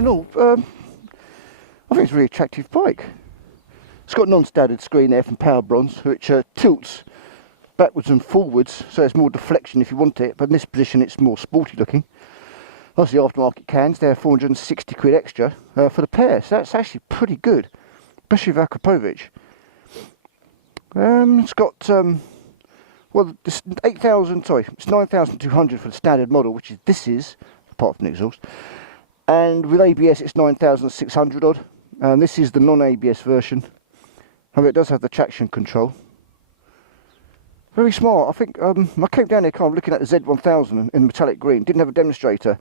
in all, I think it's a really attractive bike. It's got a non-standard screen there from Power Bronze, which tilts backwards and forwards, so there's more deflection if you want it, but in this position it's more sporty looking. That's the aftermarket cans, they're 460 quid extra for the pair, so that's actually pretty good, especially with Akrapovic. It's got, well, this 8,000, sorry, it's 9,200 for the standard model, which is, this is, apart from the exhaust, and with ABS it's 9,600 odd, and this is the non-ABS version. However, it does have the traction control. Very smart. I think I came down here kind of looking at the Z1000 in metallic green. Didn't have a demonstrator.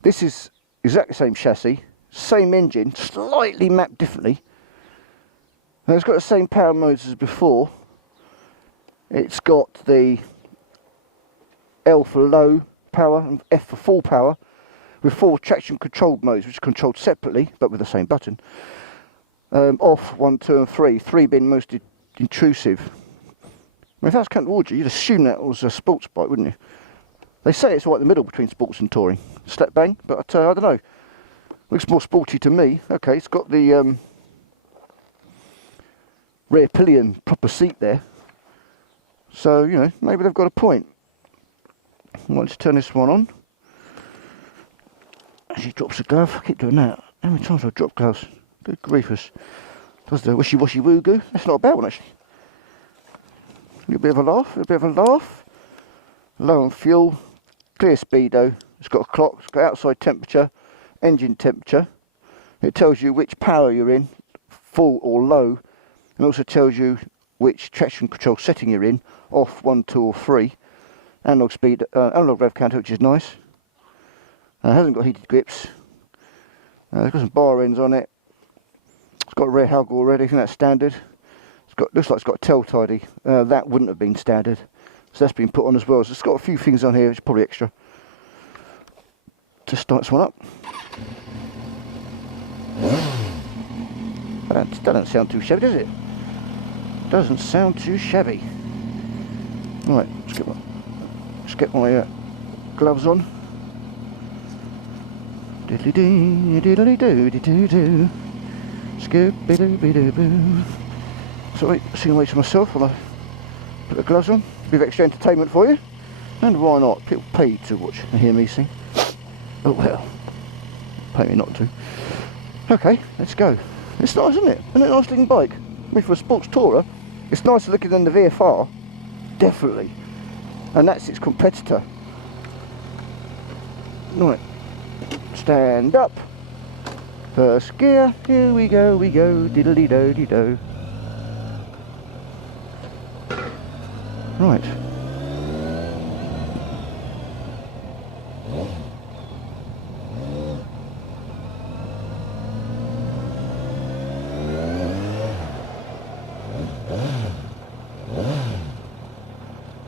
This is exactly the same chassis, same engine, slightly mapped differently. And it's got the same power modes as before. It's got the L for low power and F for full power, with 4 traction controlled modes, which are controlled separately but with the same button. Off, 1, 2 and 3, 3 being most intrusive. I mean, if that's come towards you, you'd assume that was a sports bike, wouldn't you? They say it's right in the middle between sports and touring. Slap bang, but I don't know. Looks more sporty to me. Okay, it's got the rear pillion proper seat there. So, you know, maybe they've got a point. Let's turn this one on. As he drops the glove, I keep doing that. How many times have I dropped gloves? Good griefers. Does the wishy-washy woo-goo? That's not a bad one, actually. A little bit of a laugh, a little bit of a laugh. Low on fuel, clear speedo. It's got a clock, it's got outside temperature, engine temperature. It tells you which power you're in, full or low, and also tells you which traction control setting you're in, off, 1, 2 or 3. Analog speed, analog rev counter, which is nice. It hasn't got heated grips. It's got some bar ends on it. It's got a rear hug already, I think that's standard. Looks like it's got a tail tidy. That wouldn't have been standard, so that's been put on as well. So it's got a few things on here which are probably extra. Just start this one up. That doesn't sound too shabby, does it? Doesn't sound too shabby. Right, let's get my gloves on. Diddly dee, diddly doo, doo doo. Scooby doo doo boo. So wait, sing away to myself while I put the gloves on. A bit of extra entertainment for you. And why not? People pay to watch and hear me sing. Oh well, pay me not to. Okay, let's go. It's nice, isn't it? Isn't it a nice looking bike? I mean, for a sports tourer, it's nicer looking than the VFR. Definitely. And that's its competitor. Right. Stand up. First gear. Here we go, diddly-do-dee-do. Right.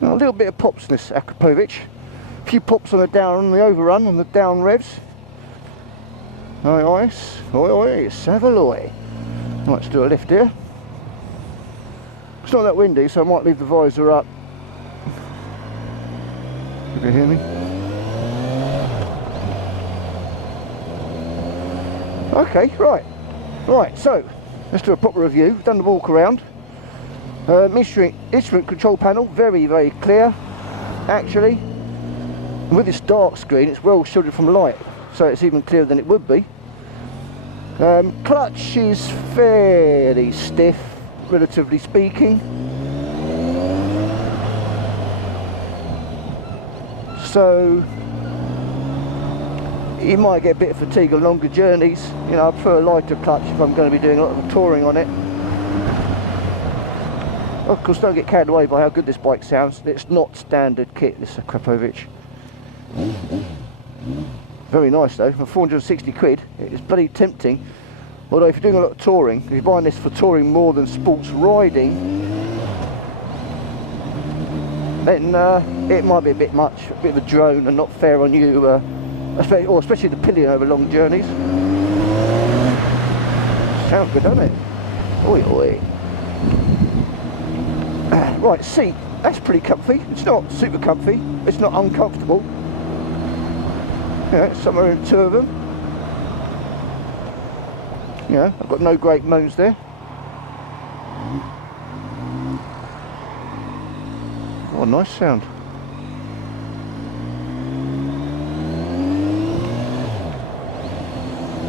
Now, a little bit of pops in this Akrapovic. A few pops on the down, on the overrun, on the down revs. Aye, aye, oi, Savaloy. Right, let's do a lift here. It's not that windy, so I might leave the visor up. If you hear me. Okay, right, so let's do a proper review. We've done the walk around. Instrument control panel, very, very clear, actually. And with this dark screen, it's well shielded from light, so it's even clearer than it would be. Clutch is fairly stiff, relatively speaking. So you might get a bit of fatigue on longer journeys. You know, I prefer a lighter clutch if I'm going to be doing a lot of touring on it. Of course, don't get carried away by how good this bike sounds. It's not standard kit, this Akrapovic. Very nice though, for 460 quid, it's bloody tempting. Although if you're doing a lot of touring, if you're buying this for touring more than sports riding, then it might be a bit much, a bit of a drone and not fair on you, especially the pillion over long journeys. Sounds good, doesn't it? Oi oi. Right, seat, that's pretty comfy. It's not super comfy, it's not uncomfortable. Yeah, somewhere in 2 of them. You know, I've got no great moans there. What a nice sound.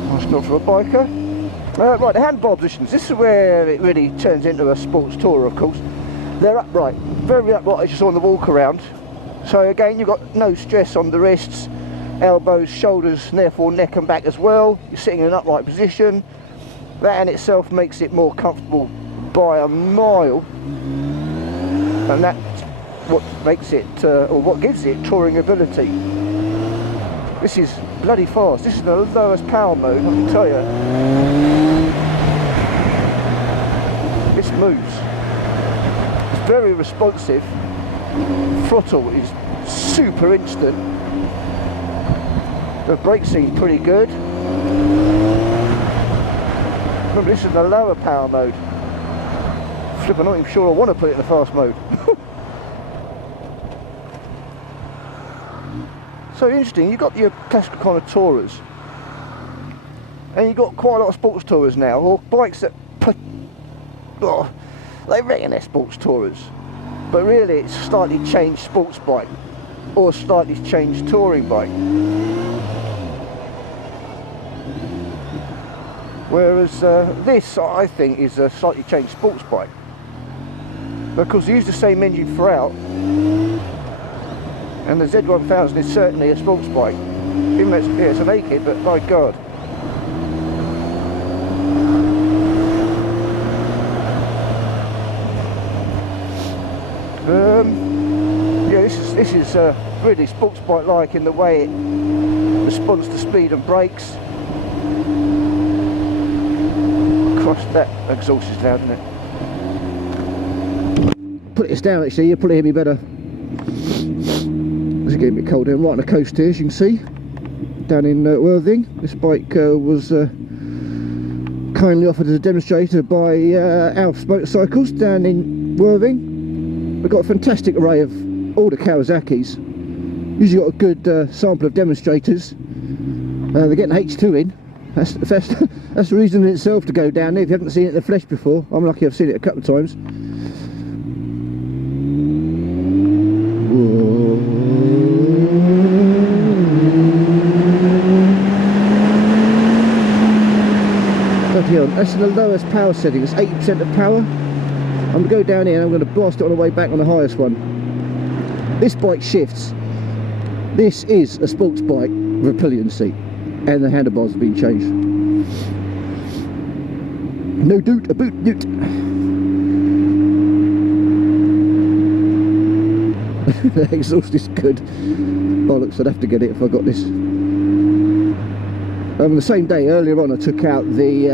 Nice not for a biker. Right, the handbar positions. This is where it really turns into a sports tourer, of course. They're upright, very upright, as you saw on the walk around. So again, you've got no stress on the wrists, elbows, shoulders, and therefore neck and back as well. You're sitting in an upright position. That in itself makes it more comfortable by a mile, and that's what makes it, or what gives it touring ability. This is bloody fast. This is the lowest power mode, I can tell you. This moves. It's very responsive. Throttle is super instant. The brake seems pretty good. Remember, this is the lower power mode. Flip, I'm not even sure I want to put it in the fast mode. So interesting, you've got your classical kind of tourers, and you've got quite a lot of sports tourers now, or bikes that they reckon they're sports tourers, but really it's a slightly changed sports bike or a slightly changed touring bike. Whereas this, I think, is a slightly changed sports bike, because they use the same engine throughout, and the Z1000 is certainly a sports bike, even though it's a naked, but my God. Yeah, this is really sports bike-like in the way it responds to speed and brakes. Cross, that exhaust is loud, isn't it? Put this down actually, you'll probably hear me better. It's getting a bit cold here. I'm right on the coast here, as you can see, down in Worthing. This bike was kindly offered as a demonstrator by Alf's Motorcycles down in Worthing. We've got a fantastic array of all the Kawasaki's. Usually got a good sample of demonstrators. They're getting H2 in. That's the reason in itself to go down there if you haven't seen it in the flesh before. I'm lucky I've seen it a couple of times. That's in the lowest power setting. It's 80% of power. I'm going to go down here and I'm going to blast it on the way back on the highest one. This bike shifts. This is a sports bike with a pillion seat, and the handlebars have been changed. No doot, a boot doot. The exhaust is good. Oh look, so I'd have to get it if I got this. The same day, earlier on, I took out the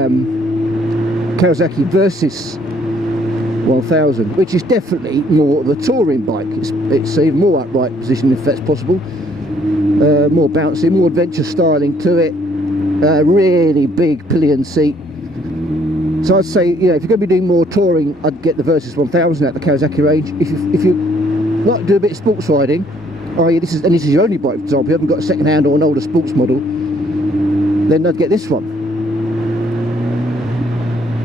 Kawasaki Versys 1000, which is definitely more of a touring bike. It's even more upright position, if that's possible. More bouncy, more adventure styling to it. Really big pillion seat. So I'd say, you know, if you're going to be doing more touring, I'd get the Versys 1000 out of the Kawasaki range. If you like to do a bit of sports riding, i.e. this is your only bike, for example, you haven't got a second hand or an older sports model, then I'd get this one.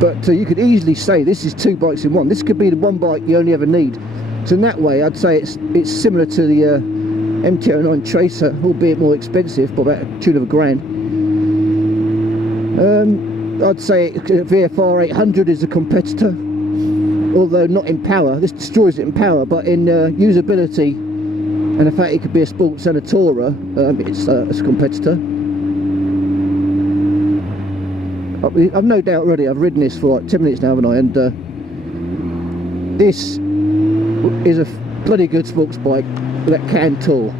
But you could easily say this is two bikes in one. This could be the one bike you only ever need. So in that way, I'd say it's similar to the MT-09 Tracer, albeit more expensive, by about a tune of £1,000. I'd say VFR 800 is a competitor, although not in power. This destroys it in power, but in usability and the fact it could be a sports and a tourer, it's a competitor. I've no doubt already, I've ridden this for like 10 minutes now, haven't I? And this is a bloody good sports bike that can tour.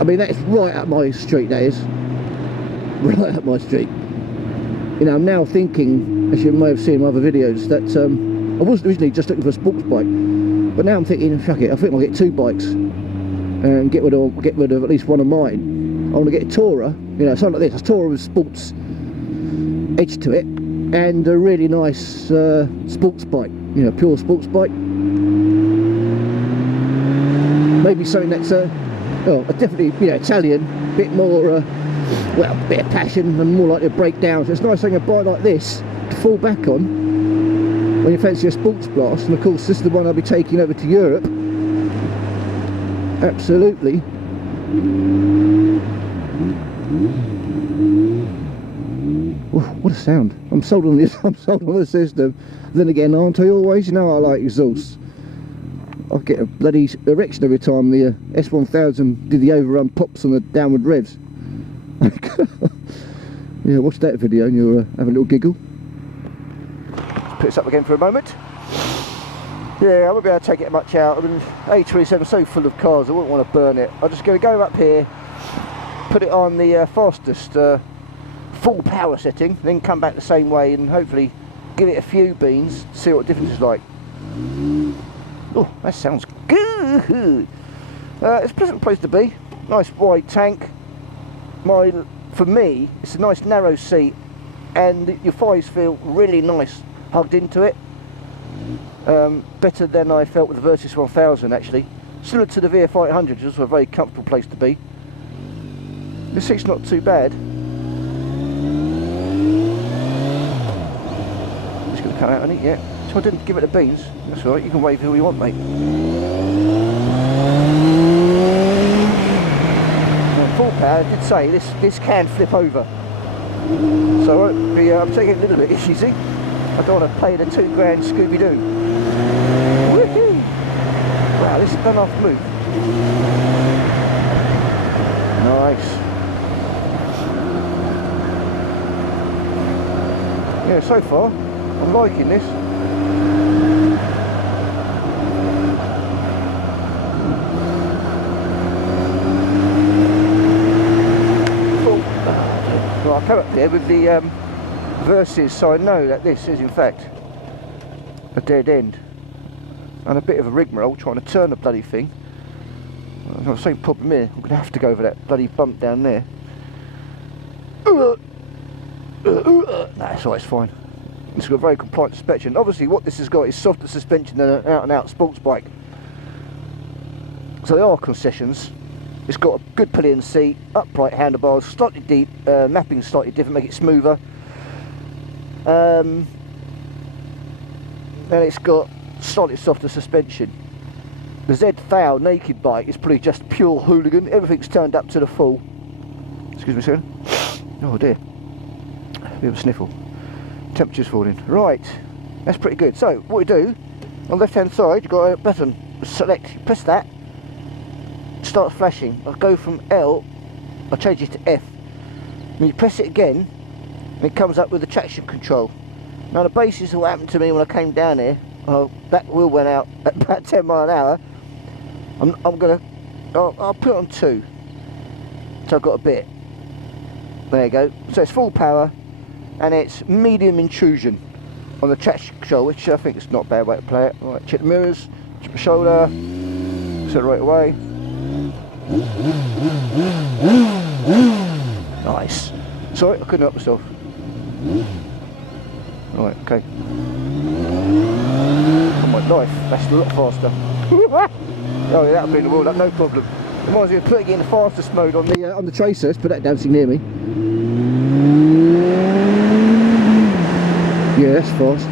I mean, that is right up my street, that is. Right up my street. You know, I'm now thinking, as you may have seen in my other videos, that I wasn't originally just looking for a sports bike, but now I'm thinking, fuck it, I think I'll get two bikes and get rid of at least one of mine. I want to get a tourer, you know, something like this, a tourer with sports edge to it, and a really nice sports bike, you know, pure sports bike. Maybe something that's definitely, you know, Italian, a bit more well, a bit of passion and more likely to break down. So it's nice having a bike like this to fall back on when you fancy a sports blast. And of course this is the one I'll be taking over to Europe. Absolutely. Oh, what a sound. I'm sold on this. I'm sold on the system. Then again, aren't I always? You know I like exhausts. I get a bloody erection every time the S1000 did the overrun pops on the downward revs. Yeah, watch that video and you'll have a little giggle. Let's put this up again for a moment. Yeah, I won't be able to take it much out. I mean, A27 is so full of cars, I wouldn't want to burn it. I'm just going to go up here, put it on the fastest full power setting, then come back the same way and hopefully give it a few beans, see what the difference is like. Oh, that sounds good. It's a pleasant place to be. Nice wide tank. For me, it's a nice narrow seat, and your thighs feel really nice hugged into it. Better than I felt with the Versys 1000 actually. Similar to the VF 800, which is also a very comfortable place to be. The seat's not too bad. Just going to cut out on it, yeah. So I didn't give it the beans. That's alright, you can wave who you want, mate. Now, full power, I did say this can flip over. So I'm taking it a little bit easy. I don't want to pay the £2 Scooby-Doo. Woohoo! Wow, this is done off move. Nice. Yeah, so far, I'm liking this. Well, I'll come up there with the Versys, so I know that this is in fact a dead end and a bit of a rigmarole trying to turn the bloody thing. I've got the same problem here. I'm going to have to go over that bloody bump down there. That's always fine. It's got a very compliant suspension. Obviously what this has got is softer suspension than an out and out sports bike, so there are concessions. It's got a good pillion seat, upright handlebars, slightly deep, mapping slightly different, make it smoother. And it's got slightly softer suspension. The Z1000 naked bike is probably just pure hooligan. Everything's turned up to the full. Excuse me a second. Oh dear. A bit of a sniffle. Temperature's falling. Right, that's pretty good. So what we do, on the left hand side you've got a button, select, you press that, it starts flashing. I'll go from L, I'll change it to F. When you press it again, and it comes up with the traction control. Now the basis of what happened to me when I came down here, that wheel went out at about 10 miles an hour. I'll put it on 2, so I've got a bit. There you go. So it's full power, and it's medium intrusion on the traction control, which I think is not a bad way to play it. Right, check the mirrors, check my shoulder, accelerate away. Nice. Sorry, I couldn't help myself. Right, okay. On my knife, that's a lot faster. Oh yeah, that'll be in the wheel, no problem. Reminds me of putting it in the fastest mode on the tracer. Let's put that down so you can hear me. Yeah, that's fast.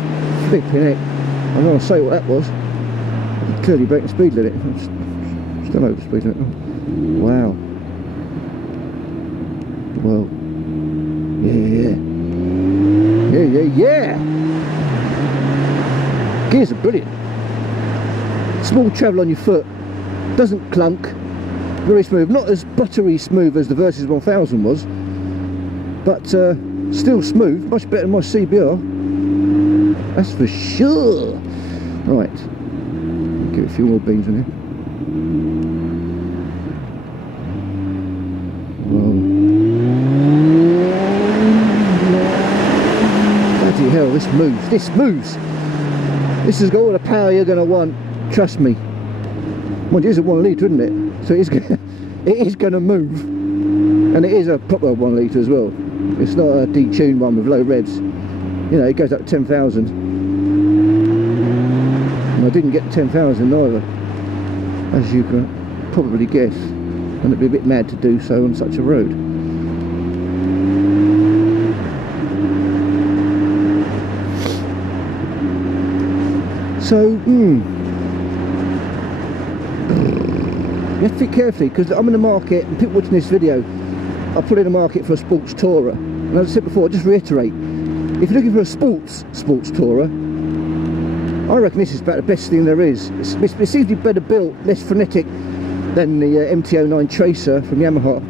Flipping it. I'm going to say what that was. Clearly breaking the speed limit. Still over the speed limit. Oh. Wow. Well. Yeah. Gears are brilliant. Small travel on your foot. Doesn't clunk. Very smooth. Not as buttery smooth as the Versys 1000 was, but still smooth. Much better than my CBR. That's for sure. Right. Give it a few more beans in here. Bloody hell, this moves. This moves. This has got all the power you're going to want. Trust me. Well, it is a 1 litre, isn't it? So it is going to move. And it is a proper 1 litre as well. It's not a detuned one with low revs. You know, it goes up to 10,000. And I didn't get 10,000 either, as you can probably guess. And it'd be a bit mad to do so on such a road. So, you have to think carefully, because I'm in the market, and people watching this video, I put in the market for a sports tourer. And as I said before, just reiterate, if you're looking for a sports tourer, I reckon this is about the best thing there is. It seems to be better built, less frenetic than the MT-09 Tracer from Yamaha.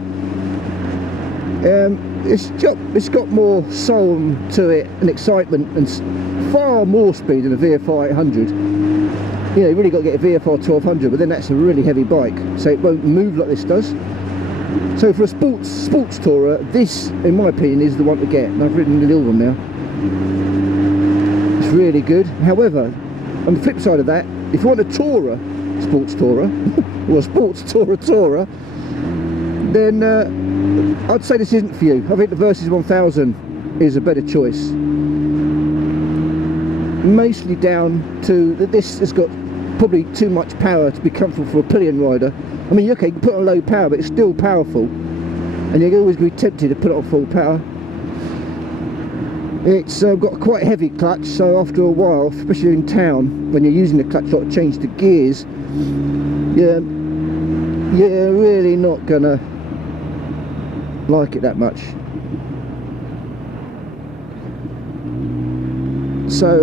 It's got more soul to it and excitement, and far more speed than a VFR 800. You know, you really got to get a VFR 1200, but then that's a really heavy bike, so it won't move like this does. So for a sports tourer, this, in my opinion, is the one to get. And I've ridden the little one now. It's really good. However, on the flip side of that, if you want a sports tourer, or a sports tourer, then I'd say this isn't for you. I think the Versys 1000 is a better choice. Mostly down to that this has got probably too much power to be comfortable for a pillion rider. I mean, okay, you can put it on low power, but it's still powerful, and you're always going to be tempted to put it on full power. It's got a quite heavy clutch, so after a while, especially in town, when you're using the clutch to change the gears, you're really not gonna like it that much. So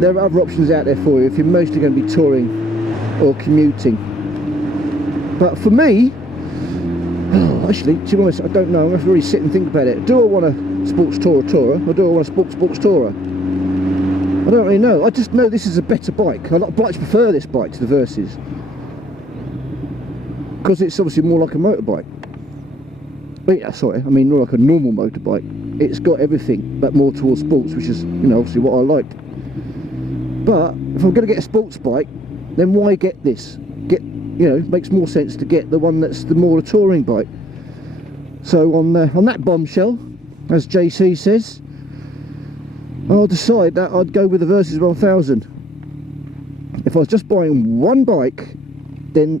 there are other options out there for you if you're mostly going to be touring or commuting. But for me, actually, to be honest, I don't know. I have to really sit and think about it. Do I want a sports tourer, or do I want a sports tourer? I don't really know. I just know this is a better bike. I much prefer this bike to the Versys, because it's obviously more like a motorbike. Yeah, sorry, I mean more like a normal motorbike. It's got everything, but more towards sports, which is, you know, obviously what I like. But if I'm going to get a sports bike, then why get this? You know, it makes more sense to get the one that's the more a touring bike. So on that bombshell, as JC says, I'll decide that I'd go with the Versys 1000. If I was just buying one bike, then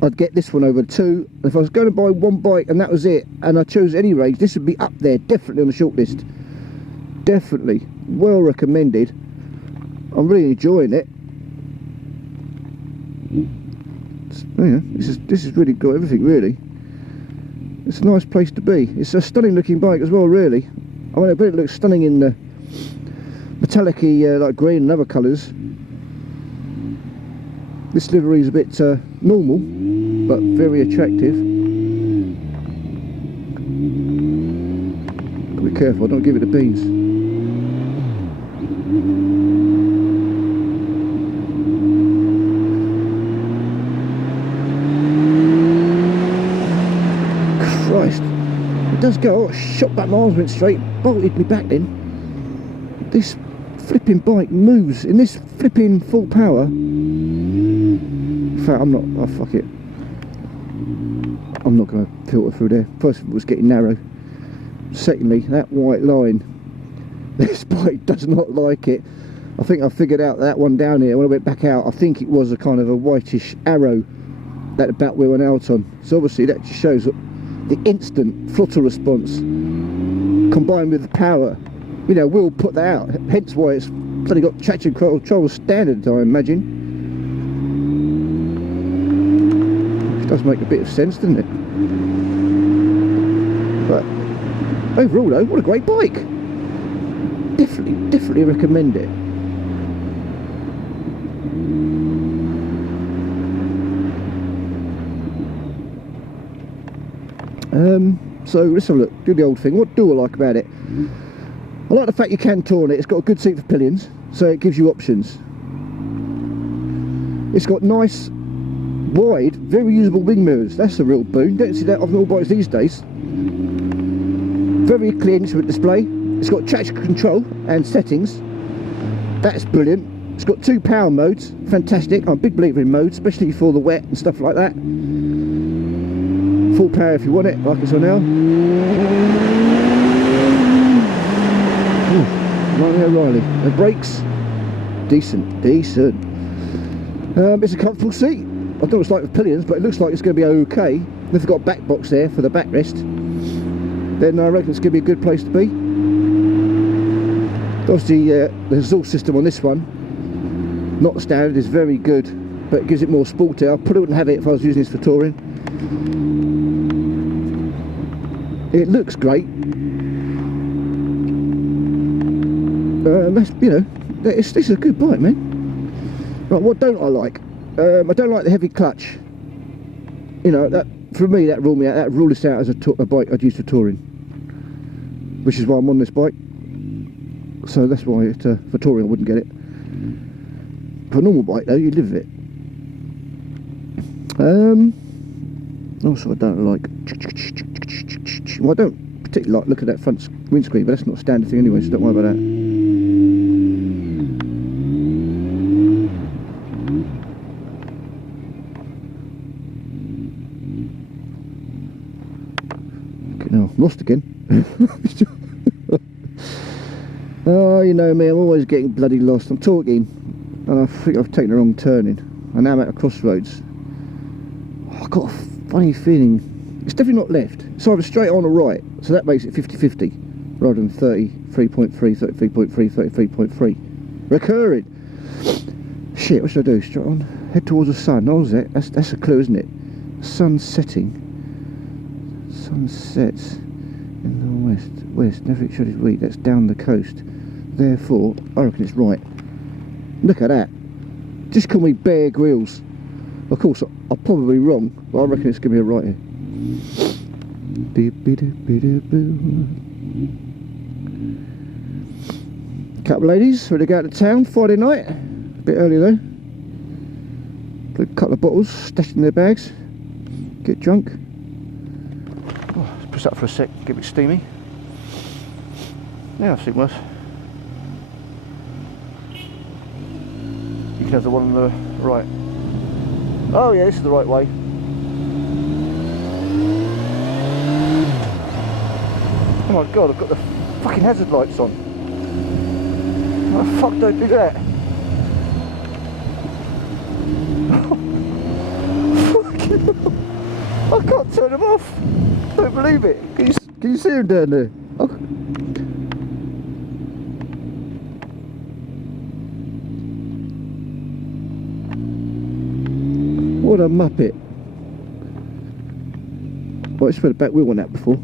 I'd get this one over two. If I was going to buy one bike and that was it, and I chose any range, this would be up there, definitely on the short list. Definitely, well recommended. I'm really enjoying it. Yeah, this is really got everything, really. It's a nice place to be. It's a stunning looking bike as well, really. I mean, I bet it looks stunning in the metallic-y like green and other colours. This livery is a bit normal, but very attractive. Gotta be careful, I don't give it the beans. Christ, it does go. Oh, shot back, my arms went straight, bolted me back then. This flipping bike moves in this flipping full power. In fact, I'm not, oh fuck it, I'm not going to filter through there. First of all, it was getting narrow. Secondly, that white line, this bike does not like it. I think I figured out that one down here when I went back out. I think it was a kind of a whitish arrow that the back wheel went out on. So obviously that just shows that the instant throttle response combined with the power, you know, will put that out. Hence why it's bloody got traction control standard, I imagine. Which does make a bit of sense, doesn't it? But overall though, what a great bike. Definitely recommend it. So let's have a look, do the old thing. What do I like about it? I like the fact you can tour on it. It's got a good seat for pillions, so it gives you options. It's got nice, wide, very usable wing mirrors. That's a real boon. Don't see that on all bikes these days. Very clear instrument display. It's got traction control and settings. That's brilliant. It's got 2 power modes. Fantastic. I'm a big believer in modes, especially for the wet and stuff like that. Full power if you want it, like it's on now. Riley O'Reilly. The brakes, decent. It's a comfortable seat. I don't know what it's like with pillions, but it looks like it's going to be okay. If they've got a back box there for the backrest, then I reckon it's going to be a good place to be. Obviously, the exhaust system on this one Not standard, is very good, but it gives it more sporty. I probably wouldn't have it if I was using this for touring. It looks great. That's, you know, it's a good bike, man. Right, what don't I like? I don't like the heavy clutch. You know, that for me that ruled me out. That ruled this out as a bike I'd use for touring, which is why I'm on this bike. So that's why for touring I wouldn't get it. For a normal bike though, you live with it. Also I don't like. Well, I don't particularly like look at that front windscreen, but that's not a standard thing anyway, so don't worry about that. No, lost again. Oh, you know me, I'm always getting bloody lost. I'm talking, and I think I've taken the wrong turning. And now I'm at a crossroads. Oh, I've got a funny feeling. It's definitely not left. It's either straight on or right. So that makes it 50-50, rather than 33.3, 33.3, 33.3. Recurring. Shit, what should I do? Straight on. Head towards the sun. Oh, that's a clue, isn't it? Sun setting. Sun sets in the west. Never it should be. That's down the coast. Therefore, I reckon it's right. Look at that. Just call me Bear Grylls. Of course, I'm probably wrong, but I reckon it's going to be a right here. Couple of ladies ready to go out to town Friday night. A bit early though. Put a couple of bottles stashed in their bags. Get drunk. Oh, let's press up for a sec, get a bit steamy. Yeah, I've seen worse. You can have the one on the right. Oh yeah, this is the right way. Oh my god, I've got the fucking hazard lights on. Oh fuck, don't do that. Fucking hell. I can't turn them off. Don't believe it. Can you see them down there? What a muppet. Well, I just put a back wheel on that before.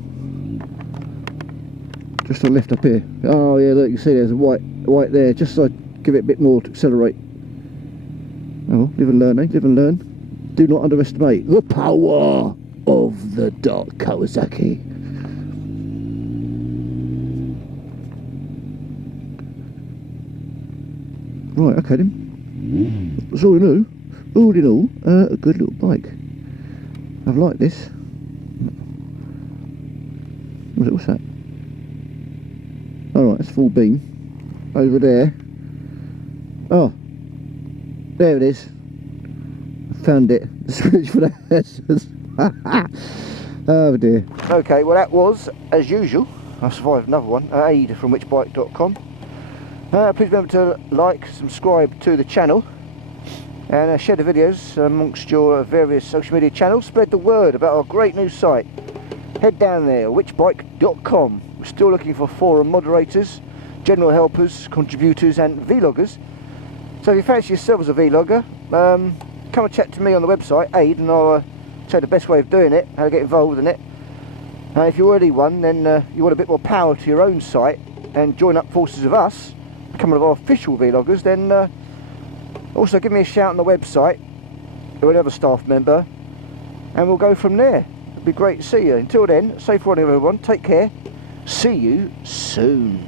Just on left up here. Oh yeah, look, you see there's a white there, just so I give it a bit more to accelerate. Oh, live and learn, eh? Live and learn. Do not underestimate the power of the dark Kawasaki. Right, okay then. That's all in all, a good little bike. I've liked this. What's that? Alright, it's full beam. Over there. Oh, there it is. I found it. The switch for the hazards. Oh dear. Okay, well that was, as usual, I survived another one, aid from whichbike.com. Please remember to like, subscribe to the channel, and share the videos amongst your various social media channels. Spread the word about our great new site. Head down there, whichbike.com. We're still looking for forum moderators, general helpers, contributors and vloggers. So if you fancy yourself as a vlogger, come and chat to me on the website, aid, and I'll tell you the best way of doing it, how to get involved in it. If you're already one, then you want a bit more power to your own site and join up forces with us, become one of our official vloggers, then also give me a shout on the website, or another staff member, and we'll go from there. It'd be great to see you. Until then, safe running everyone, take care, see you soon.